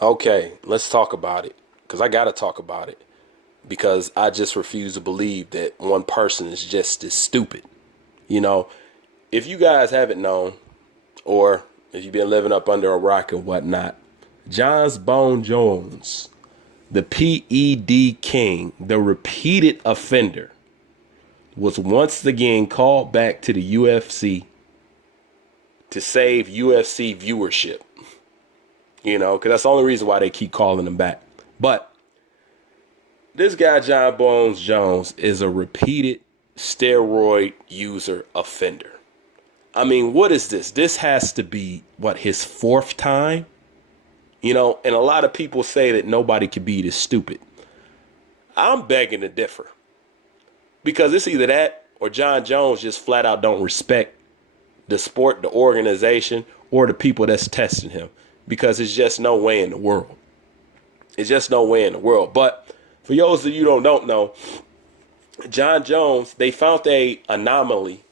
Okay, let's talk about it. Because I got to talk about it. Because I just refuse to believe that one person is just as stupid. You know, if you guys haven't known, or if you've been living up under a rock and whatnot, Jon Bones Jones, the P.E.D. King, the repeated offender, was once again called back to the UFC to save UFC viewership. You know, because that's the only reason why they keep calling him back. But this guy, Jon Bones Jones, is a repeated steroid user offender. I mean, what is this? This has to be, what, his fourth time? You know, and a lot of people say that nobody can be this stupid. I'm begging to differ. Because it's either that or Jon Jones just flat out don't respect the sport, the organization, or the people that's testing him. Because it's just no way in the world. It's just no way in the world. But for those of you who don't know, Jon Jones, they found a anomaly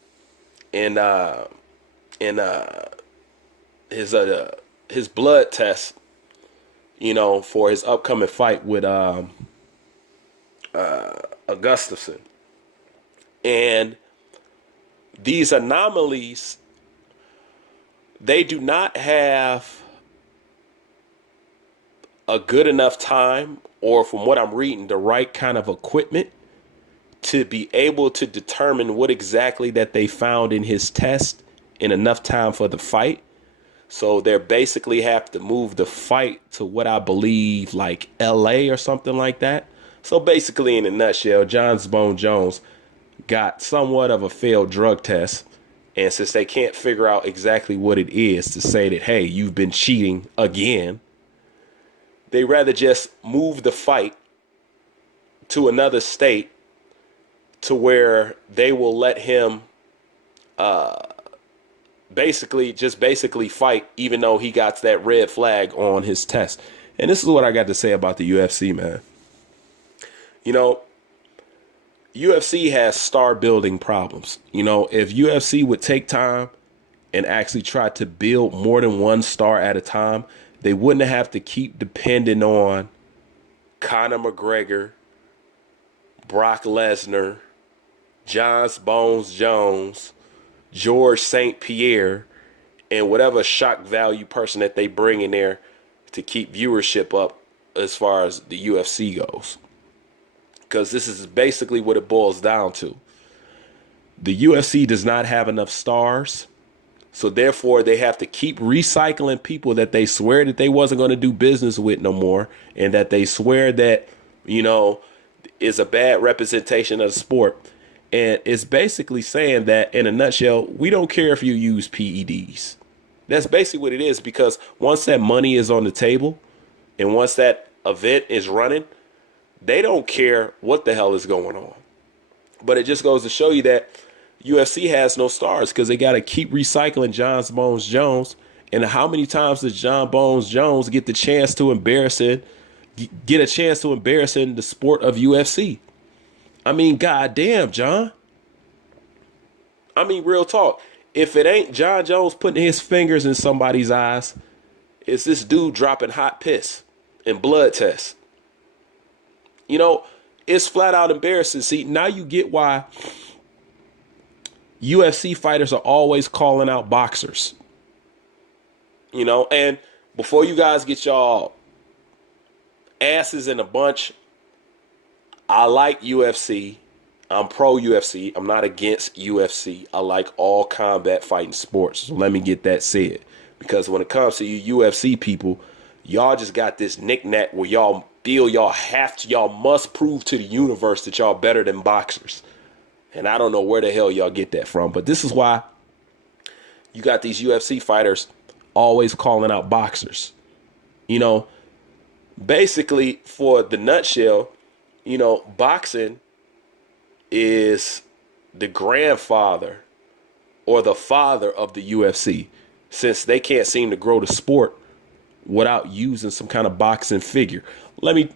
in his blood test, you know, for his upcoming fight with Augustusson. And these anomalies, they do not have a good enough time, or from what I'm reading, the right kind of equipment to be able to determine what exactly that they found in his test in enough time for the fight. So they basically have to move the fight to what I believe like LA or something like that. So basically, in a nutshell, Jon Bones Jones got somewhat of a failed drug test. And since they can't figure out exactly what it is to say that, hey, you've been cheating again, they rather just move the fight to another state to where they will let him basically fight, even though he got that red flag on his test. And this is what I got to say about the UFC, man. You know, UFC has star building problems. You know, if UFC would take time and actually try to build more than one star at a time, they wouldn't have to keep depending on Conor McGregor, Brock Lesnar, Jon Bones Jones, George St. Pierre, and whatever shock value person that they bring in there to keep viewership up as far as the UFC goes. Because this is basically what it boils down to. The UFC does not have enough stars, so therefore they have to keep recycling people that they swear that they wasn't going to do business with no more, and that they swear that, you know, is a bad representation of the sport. And it's basically saying that, in a nutshell, we don't care if you use PEDs. That's basically what it is, because once that money is on the table and once that event is running, they don't care what the hell is going on. But it just goes to show you that UFC has no stars because they got to keep recycling Jon Bones Jones. And how many times does Jon Bones Jones get the chance to embarrass it, get a chance to embarrass in the sport of UFC? I mean, goddamn, John. I mean, real talk. If it ain't Jon Jones putting his fingers in somebody's eyes, it's this dude dropping hot piss and blood tests. You know, it's flat out embarrassing. See, now you get why UFC fighters are always calling out boxers. You know, and before you guys get y'all asses in a bunch, I like UFC. I'm pro UFC. I'm not against UFC. I like all combat fighting sports. So let me get that said. Because when it comes to you UFC people, y'all just got this knick-knack where y'all feel y'all must prove to the universe that y'all better than boxers. And I don't know where the hell y'all get that from. But this is why you got these UFC fighters always calling out boxers. You know, basically, for the nutshell, you know, boxing is the grandfather or the father of the UFC, since they can't seem to grow the sport without using some kind of boxing figure. Let me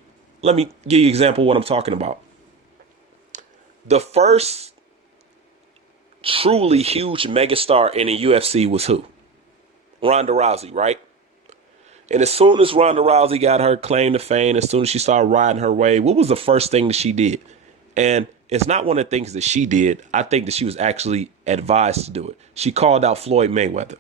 give you an example of what I'm talking about. The first truly huge megastar in the UFC was who? Ronda Rousey, right? And as soon as Ronda Rousey got her claim to fame, as soon as she started riding her wave, what was the first thing that she did? And it's not one of the things that she did. I think that she was actually advised to do it. She called out Floyd Mayweather.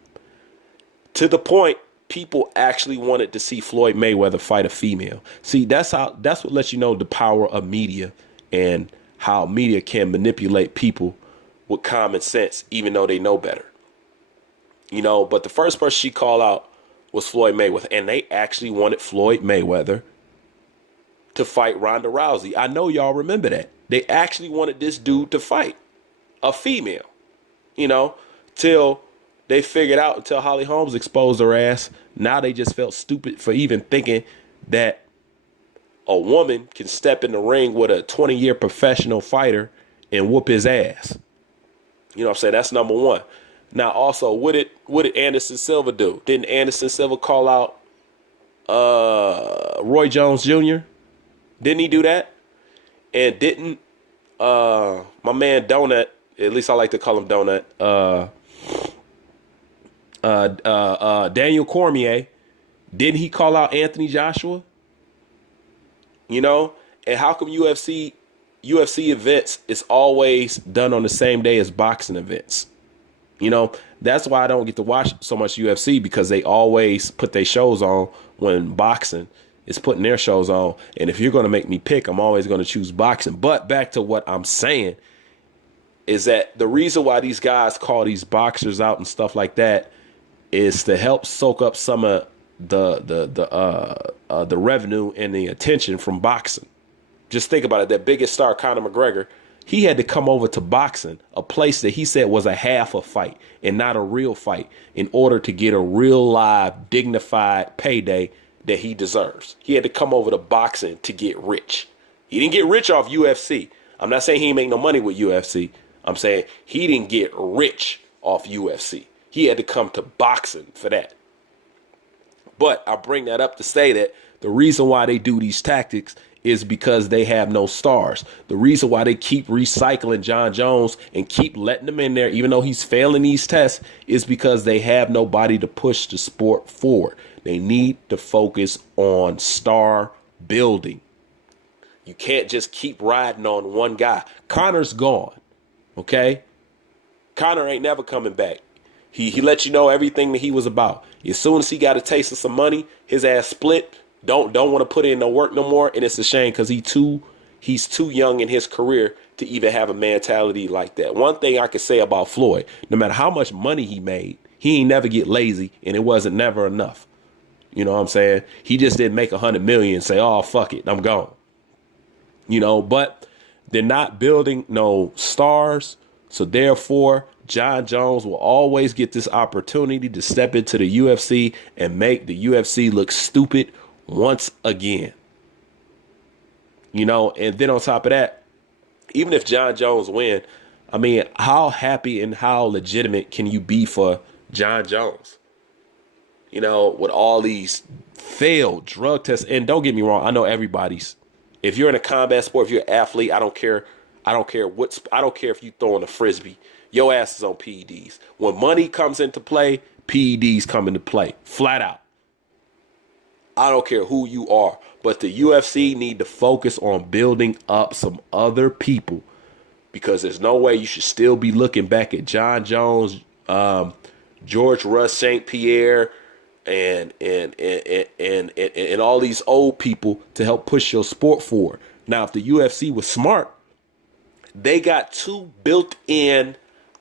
To the point, people actually wanted to see Floyd Mayweather fight a female. See, that's what lets you know the power of media and how media can manipulate people with common sense, even though they know better. You know, but the first person she called out was Floyd Mayweather, and they actually wanted Floyd Mayweather to fight Ronda Rousey. I know y'all remember that. They actually wanted this dude to fight a female, you know, till they figured out, until Holly Holmes exposed her ass. Now they just felt stupid for even thinking that a woman can step in the ring with a 20-year professional fighter and whoop his ass. You know what I'm saying? That's number one. Now, also, what did Anderson Silva do? Didn't Anderson Silva call out Roy Jones Jr.? Didn't he do that? And didn't my man Donut, at least I like to call him Donut, Daniel Cormier, didn't he call out Anthony Joshua? You know? And how come UFC events is always done on the same day as boxing events? You know, that's why I don't get to watch so much UFC, because they always put their shows on when boxing is putting their shows on. And if you're going to make me pick, I'm always going to choose boxing. But back to what I'm saying is that the reason why these guys call these boxers out and stuff like that is to help soak up some of the revenue and the attention from boxing. Just think about it. That biggest star, Conor McGregor, he had to come over to boxing, a place that he said was a half a fight and not a real fight, in order to get a real live, dignified payday that he deserves. He had to come over to boxing to get rich. He didn't get rich off UFC. I'm not saying he didn't make no money with UFC. I'm saying he didn't get rich off UFC. He had to come to boxing for that. But I bring that up to say that the reason why they do these tactics is because they have no stars. The reason why they keep recycling Jon Jones and keep letting him in there, even though he's failing these tests, is because they have nobody to push the sport forward. They need to focus on star building. You can't just keep riding on one guy. Conor's gone, okay? Conor ain't never coming back. He let you know everything that he was about. As soon as he got a taste of some money, his ass split. Don't want to put in no work no more, and it's a shame because he's too young in his career to even have a mentality like that. One thing I could say about Floyd, no matter how much money he made, he ain't never get lazy, and it wasn't never enough. You know what I'm saying? He just didn't make $100 million and say, "Oh fuck it, I'm gone." You know, but they're not building no stars, so therefore Jon Jones will always get this opportunity to step into the UFC and make the UFC look stupid once again. You know, and then on top of that, even if Jon Jones win, I mean, how happy and how legitimate can you be for Jon Jones? You know, with all these failed drug tests. And don't get me wrong, I know everybody's. If you're in a combat sport, if you're an athlete, I don't care if you throwing a frisbee. Your ass is on PEDs. When money comes into play, PEDs come into play. Flat out. I don't care who you are, but the UFC need to focus on building up some other people, because there's no way you should still be looking back at Jon Jones, George Russ St. Pierre, and all these old people to help push your sport forward. Now, if the UFC was smart, they got two built-in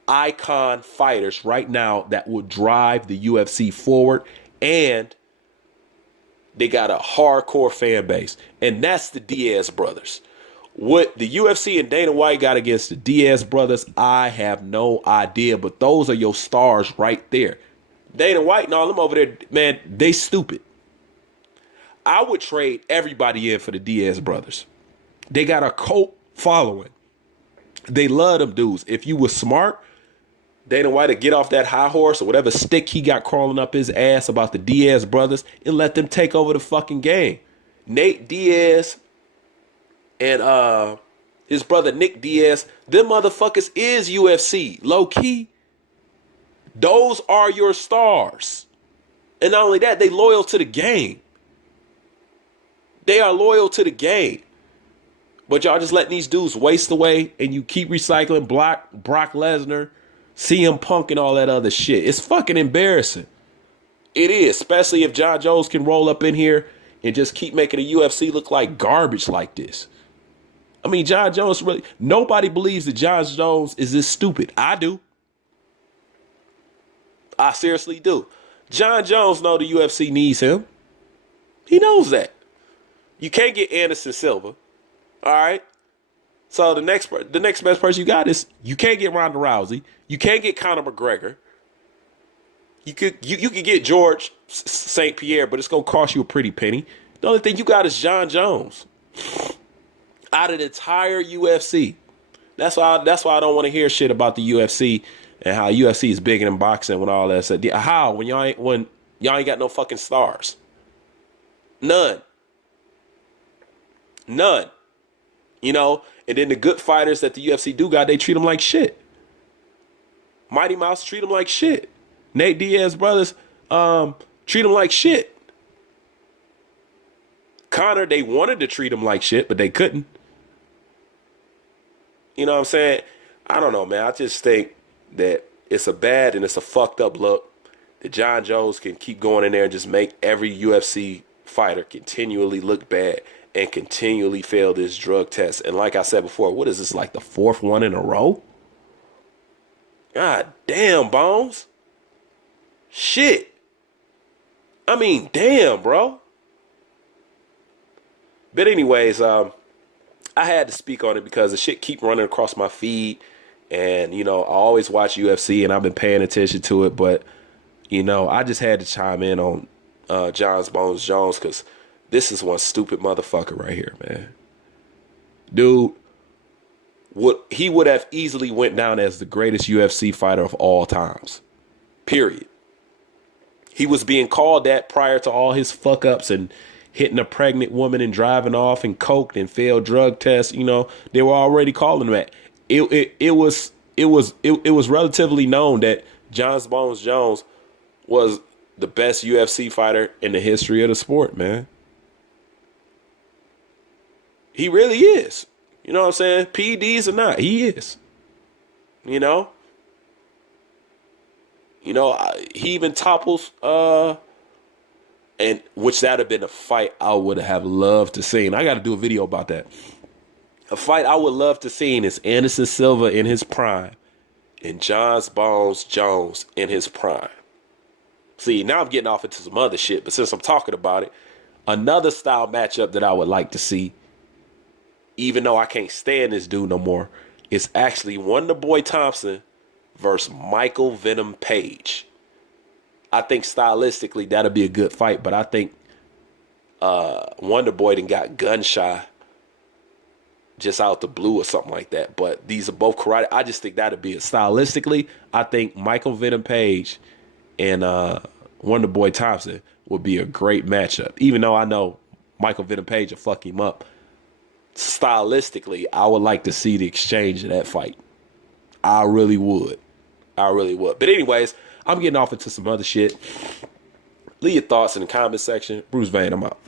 icon fighters right now that will drive the UFC forward, and they got a hardcore fan base, and that's the Diaz brothers. What the UFC and Dana White got against the Diaz brothers, I have no idea, but those are your stars right there. Dana White and all them over there, man, they stupid. I would trade everybody in for the Diaz brothers. They got a cult following. They love them dudes. If you were smart, Dana White to get off that high horse or whatever stick he got crawling up his ass about the Diaz brothers and let them take over the fucking game. Nate Diaz and his brother Nick Diaz, them motherfuckers is UFC. Low key, those are your stars. And not only that, they loyal to the game. They are loyal to the game. But y'all just letting these dudes waste away, and you keep recycling Brock Lesnar, CM Punk, and all that other shit. It's fucking embarrassing. It is, especially if Jon Jones can roll up in here and just keep making the UFC look like garbage like this. I mean, Jon Jones really, nobody believes that Jon Jones is this stupid. I do. I seriously do. Jon Jones knows the UFC needs him. He knows that. You can't get Anderson Silva. All right. So the next best person you got is, you can't get Ronda Rousey. You can't get Conor McGregor. You could get George St. Pierre, but it's gonna cost you a pretty penny. The only thing you got is Jon Jones. Out of the entire UFC. That's why I don't want to hear shit about the UFC and how UFC is bigger than boxing when all that stuff. How? When y'all ain't got no fucking stars. None. You know, and then the good fighters that the UFC do got, they treat them like shit. Mighty Mouse treat them like shit. Nate Diaz brothers treat them like shit. Conor, they wanted to treat him like shit, but they couldn't. You know what I'm saying? I don't know, man. I just think that it's a bad and it's a fucked up look that Jon Jones can keep going in there and just make every UFC fighter continually look bad and continually fail this drug test. And like I said before, what is this, like the fourth one in a row? God damn, Bones. Shit. I mean, damn, bro. But anyways, I had to speak on it because the shit keep running across my feed. And, you know, I always watch UFC and I've been paying attention to it. But, you know, I just had to chime in on Jon Bones Jones because this is one stupid motherfucker right here, man. Dude, he would have easily went down as the greatest UFC fighter of all times. Period. He was being called that prior to all his fuck ups and hitting a pregnant woman and driving off and coked and failed drug tests. You know, they were already calling him that. It was relatively known that Jon Bones Jones was the best UFC fighter in the history of the sport, man. He really is. You know what I'm saying? PEDs or not, he is. You know? He even topples, and which that have been a fight I would have loved to see. And I got to do a video about that. A fight I would love to see is Anderson Silva in his prime and Jon Bones Jones in his prime. See, now I'm getting off into some other shit, but since I'm talking about it, another style matchup that I would like to see, even though I can't stand this dude no more, is actually Wonder Boy Thompson versus Michael Venom Page. I think stylistically that'll be a good fight, but I think Wonder Boy done got gun shy just out the blue or something like that. But these are both karate. I just think that'll be it. Stylistically, I think Michael Venom Page and Wonder Boy Thompson would be a great matchup. Even though I know Michael Venom Page will fuck him up, stylistically, I would like to see the exchange of that fight. I really would. But anyways, I'm getting off into some other shit. Leave your thoughts in the comment section. Bruce Vane, I'm out.